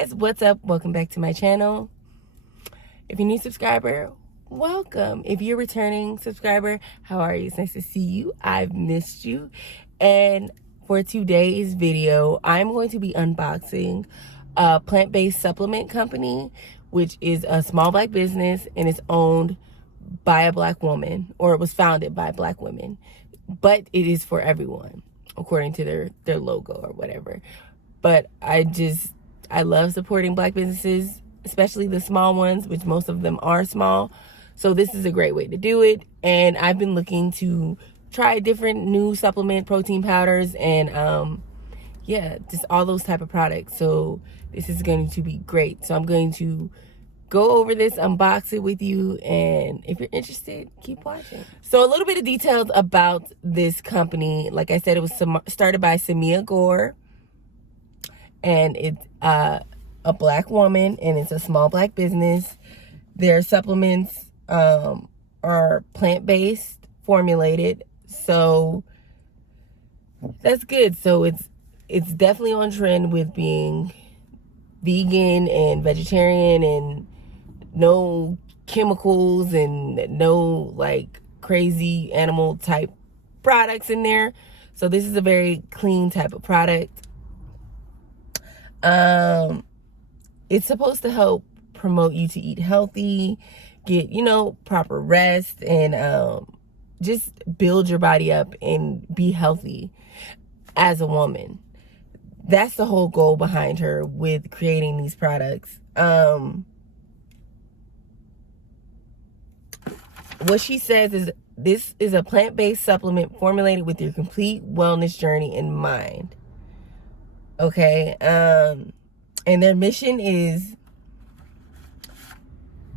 guys, what's up? Welcome back to my channel. If you're a new subscriber, welcome. If you're a returning subscriber, how are you? It's nice to see you. I've missed you. And for today's video, I'm going to be unboxing a plant-based supplement company, which is a small black business, and it's owned by a black woman, or it was founded by black women, but it is for everyone according to their logo or whatever. But I love supporting black businesses, especially the small ones, which most of them are small. So this is a great way to do it. And I've been looking to try different new supplement protein powders and yeah, just all those type of products. So this is going to be great. So I'm going to go over this, unbox it with you, and if you're interested, keep watching. So a little bit of details about this company. Like I said, it was started by Samiagore, and it's a black woman, and it's a small black business. Their supplements are plant-based, formulated, so that's good. So it's definitely on trend with being vegan and vegetarian and no chemicals and no like crazy animal type products in there. So this is a very clean type of product. It's supposed to help promote you to eat healthy, get, proper rest, and just build your body up and be healthy as a woman. That's the whole goal behind her with creating these products. What she says is, this is a plant-based supplement formulated with your complete wellness journey in mind. Okay, and their mission is,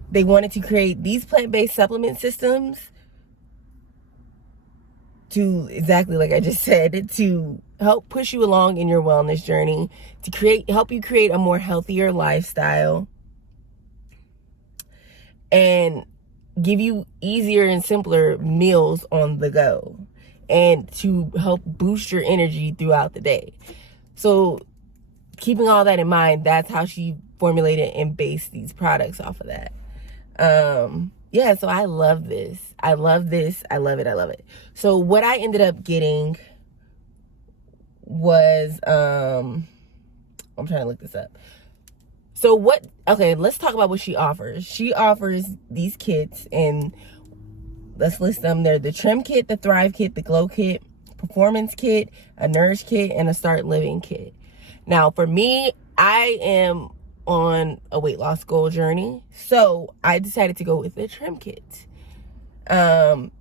they wanted to create these plant-based supplement systems to, exactly like I just said, to help push you along in your wellness journey, to help you create a more healthier lifestyle, and give you easier and simpler meals on the go, and to help boost your energy throughout the day. So keeping all that in mind, that's how she formulated and based these products off of that. Yeah, so I love this. I love this. I love it. I love it. So what I ended up getting was, I'm trying to look this up. So okay, let's talk about what she offers. She offers these kits, and let's list them. They're the Trim Kit, the Thrive Kit, the Glow Kit, Performance Kit, a Nourish Kit, and a Start Living Kit. Now, for me, I am on a weight loss goal journey, so I decided to go with the Trim Kit. And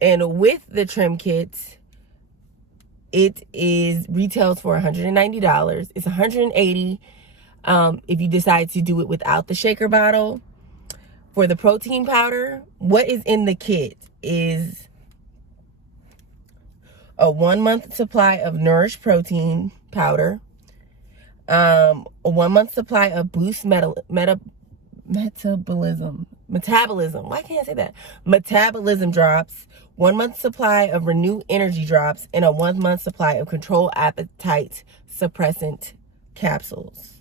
with the Trim Kit, it retails for $190. It's $180 if you decide to do it without the shaker bottle. For the protein powder, what is in the kit is a 1-month supply of Nourish Protein powder, a 1-month supply of Boost Metabolism. Why can't I say that? Metabolism Drops, 1-month supply of Renew Energy Drops, and a 1-month supply of Control Appetite Suppressant capsules.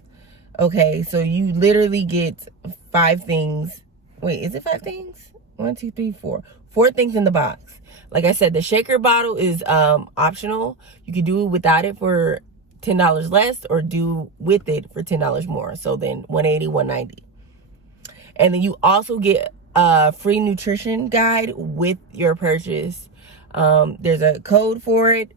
Okay, so you literally get 5 things. Wait, is it 5 things? 1, 2, 3, 4. 4 things in the box. Like I said, the shaker bottle is optional. You can do it without it for $10 less, or do with it for $10 more. So then $180, $190. And then you also get a free nutrition guide with your purchase. There's a code for it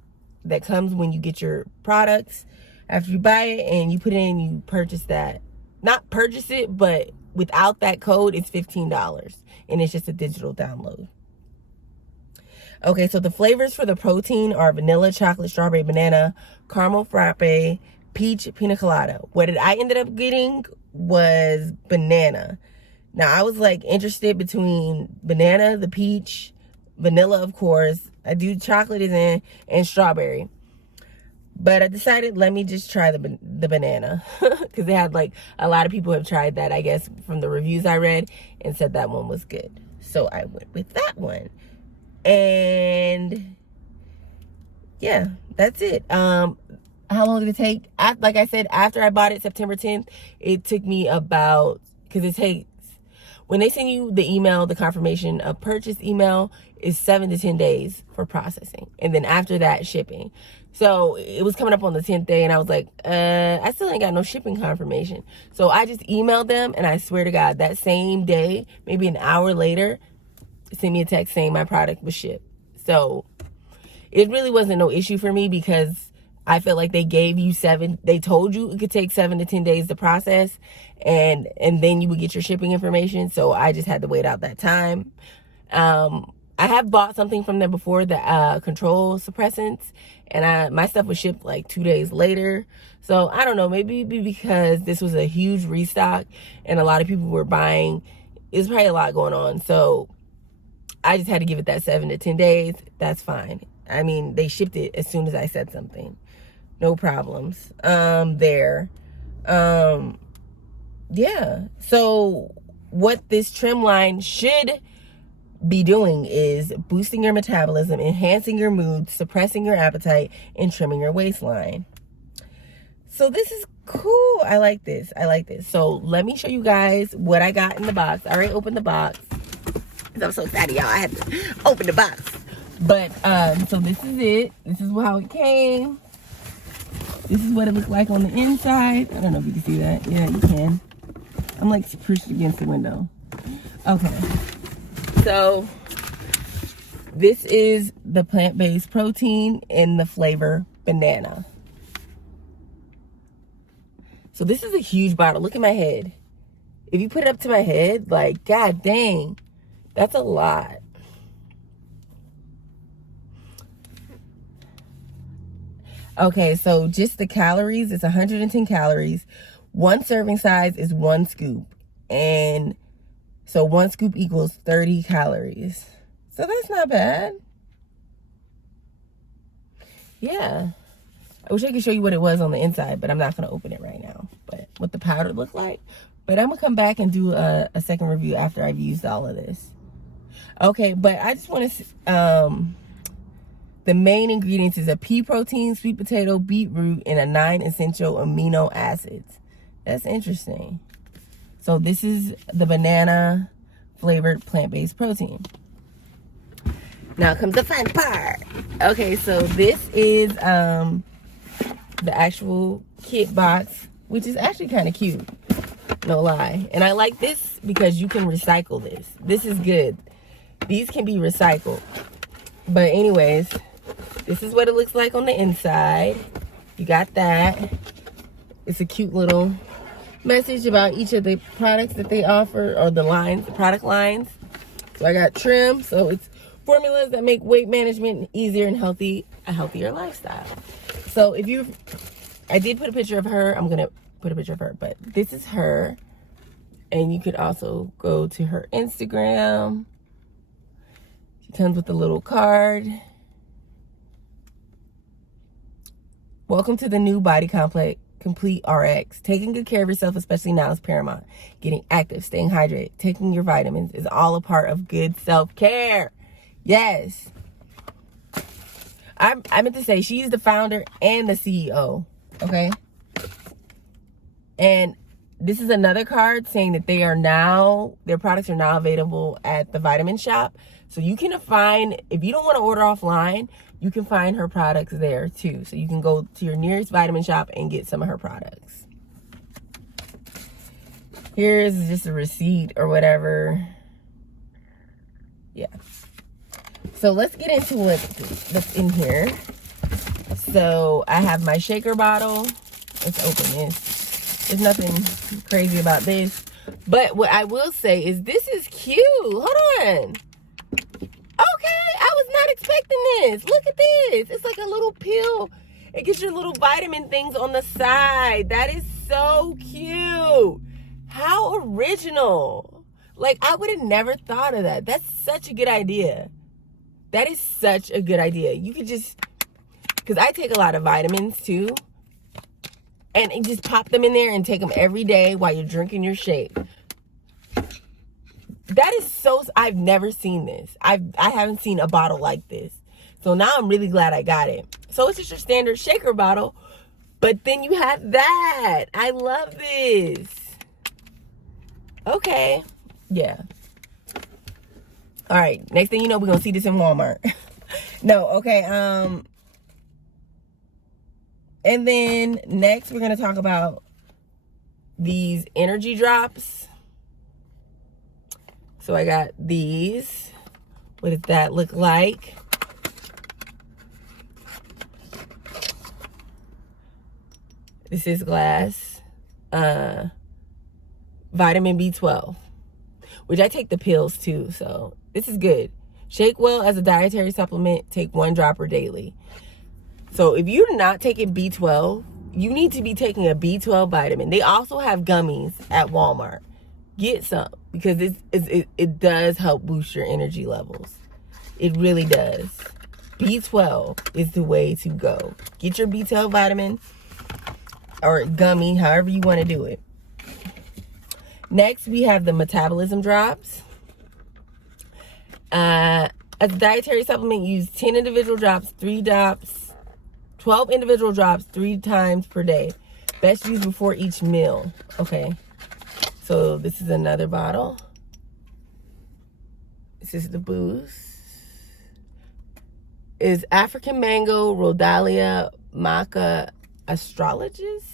that comes when you get your products. After you buy it and you put it in, you purchase that. Not purchase it, but without that code, it's $15. And it's just a digital download. Okay, so the flavors for the protein are vanilla, chocolate, strawberry, banana, caramel frappe, peach, pina colada. What I ended up getting was banana. Now, I was like interested between banana, the peach, vanilla, of course. I do chocolate is in, and strawberry. But I decided, let me just try the banana, because they had like a lot of people have tried that, I guess, from the reviews I read, and said that one was good. So I went with that one. And yeah, that's it. how long did it take? Like I said, after I bought it September 10th, it took me about, because it takes, when they send you the email, the confirmation of purchase email is 7 to 10 days for processing. And then after that, shipping. So it was coming up on the 10th day and I was like, I still ain't got no shipping confirmation. So I just emailed them, and I swear to God, that same day, maybe an hour later, sent me a text saying my product was shipped. So it really wasn't no issue for me, because I felt like they gave you they told you it could take 7 to 10 days to process, and then you would get your shipping information. So I just had to wait out that time. I have bought something from them before, the control suppressants, and my stuff was shipped like 2 days later. So I don't know, maybe because this was a huge restock and a lot of people were buying, it's probably a lot going on. So I just had to give it that 7 to 10 days. That's fine. I mean, they shipped it as soon as I said something. No problems there. Yeah. So what this trim line should be doing is boosting your metabolism, enhancing your mood, suppressing your appetite, and trimming your waistline. So this is cool. I like this. I like this. So let me show you guys what I got in the box. I already opened the box. I'm so excited, y'all. I had to open the box. But so this is it. This is how it came. This is what it looked like on the inside. I don't know if you can see that. Yeah, you can. I'm like pushed against the window. Okay. So this is the plant-based protein in the flavor banana. So this is a huge bottle. Look at my head. If you put it up to my head, like, god dang, that's a lot. Okay, so just the calories, it's 110 calories. One serving size is 1 scoop. And so 1 scoop equals 30 calories. So that's not bad. Yeah. I wish I could show you what it was on the inside, but I'm not going to open it right now. But what the powder looked like. But I'm going to come back and do a second review after I've used all of this. Okay, but I just want to... the main ingredients is a pea protein, sweet potato, beetroot, and a 9 essential amino acids. That's interesting. So this is the banana flavored plant-based protein. Now comes the fun part. Okay, so this is the actual kit box, which is actually kind of cute. No lie. And I like this because you can recycle this. This is good. These can be recycled. But anyways, this is what it looks like on the inside. You got that. It's a cute little message about each of the products that they offer, or the lines, the product lines. So I got trim. So it's formulas that make weight management easier and a healthier lifestyle. So I did put a picture of her. I'm going to put a picture of her, but this is her. And you could also go to her Instagram. She comes with a little card. Welcome to the new Complete RX. Taking good care of yourself, especially now, is paramount. Getting active, staying hydrated, taking your vitamins is all a part of good self-care. Yes. I meant to say, she's the founder and the CEO. Okay? And this is another card saying that their products are now available at the Vitamin Shop. So you can find, if you don't want to order offline, you can find her products there too. So you can go to your nearest Vitamin Shop and get some of her products. Here's just a receipt or whatever. Yeah. So let's get into what's in here. So I have my shaker bottle. Let's open this. There's nothing crazy about this. But what I will say is this is cute. Hold on. Okay, I was not expecting this. Look at this. It's like a little pill. It gets your little vitamin things on the side. That is so cute. How original. Like, I would have never thought of that. That's such a good idea. That is such a good idea. You could just, because I take a lot of vitamins too. And just pop them in there and take them every day while you're drinking your shake. That is so, I've never seen this. I haven't seen a bottle like this. So now I'm really glad I got it. So it's just your standard shaker bottle, But then you have that. I love this. Okay. Yeah. All right. Next thing you know, we're going to see this in Walmart. No, okay. And then next we're going to talk about these energy drops. So I got these. What does that look like? This is glass. Vitamin B12, which I take the pills too, so this is good. Shake well as a dietary supplement. Take 1 dropper daily. So if you're not taking B12, you need to be taking a B12 vitamin. They also have gummies at Walmart. Get some, because it does help boost your energy levels. It really does. B12 is the way to go. Get your B12 vitamin or gummy, however you want to do it. Next, we have the Metabolism Drops. As a dietary supplement, use 10 individual drops, 3 drops, 12 individual drops 3 times per day. Best used before each meal. Okay. So this is another bottle. This is the boost. Is African mango, Rhodalia, maca, astrologist?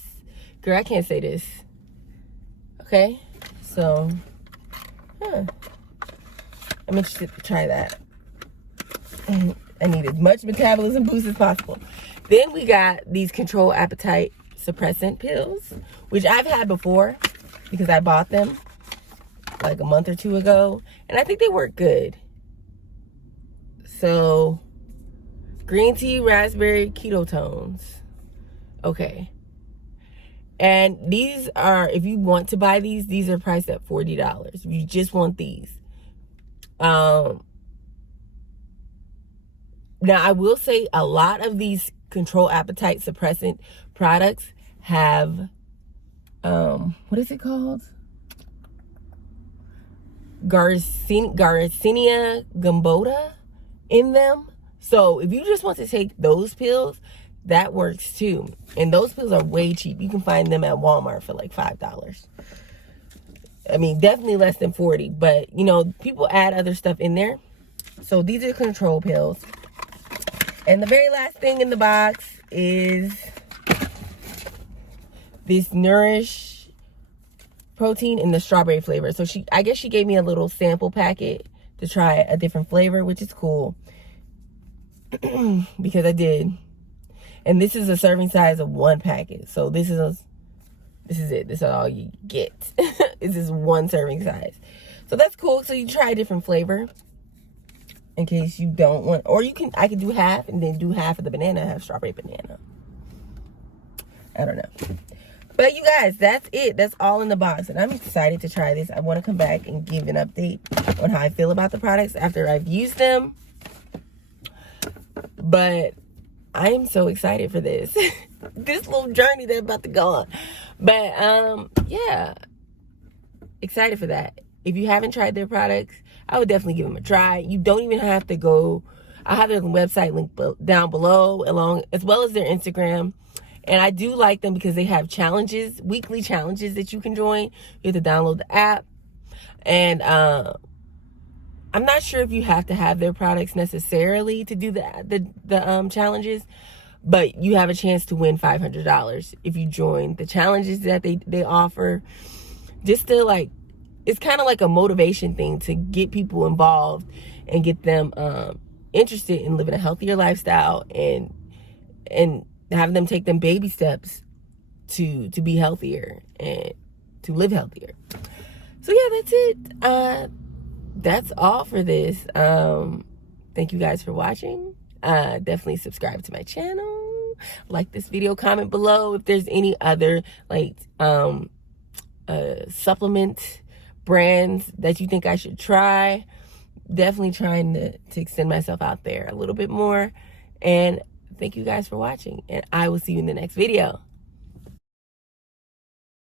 Girl, I can't say this. Okay. So, I'm interested to try that. I need as much metabolism boost as possible. Then we got these control appetite suppressant pills, which I've had before because I bought them like a month or 2 ago, and I think they work good. So, green tea, raspberry, ketones. Okay. And these are, if you want to buy these are priced at $40. If you just want these. Now, I will say a lot of these control appetite suppressant products have, what is it called? Garcinia gambota in them. So if you just want to take those pills, that works too. And those pills are way cheap. You can find them at Walmart for like $5. I mean, definitely less than 40, but you know, people add other stuff in there. So these are control pills. And the very last thing in the box is this Nourish Protein in the strawberry flavor. So I guess she gave me a little sample packet to try a different flavor, which is cool. Because I did. And this is a serving size of 1 packet. So this is it. This is all you get. This is 1 serving size. So that's cool. So you try a different flavor in case you don't want, or I can do half and then do half of the banana, have strawberry banana. I don't know. But you guys, that's it. That's all in the box. And I'm excited to try this. I want to come back and give an update on how I feel about the products after I've used them. But I am so excited for this. This little journey that I'm about to go on. But, yeah. Excited for that. If you haven't tried their products, I would definitely give them a try. You don't even have to go. I'll have their website linked down below, as well as their Instagram. And I do like them because they have challenges, weekly challenges that you can join. You have to download the app. And I'm not sure if you have to have their products necessarily to do the challenges, but you have a chance to win $500 if you join the challenges that they offer. Just to like, it's kind of like a motivation thing to get people involved and get them interested in living a healthier lifestyle and have them take them baby steps to be healthier and to live healthier. So yeah, that's it. That's all for this. Thank you guys for watching. Definitely subscribe to my channel. Like this video, comment below if there's any other like supplement brands that you think I should try. Definitely trying to extend myself out there a little bit more. And thank you guys for watching, and I will see you in the next video.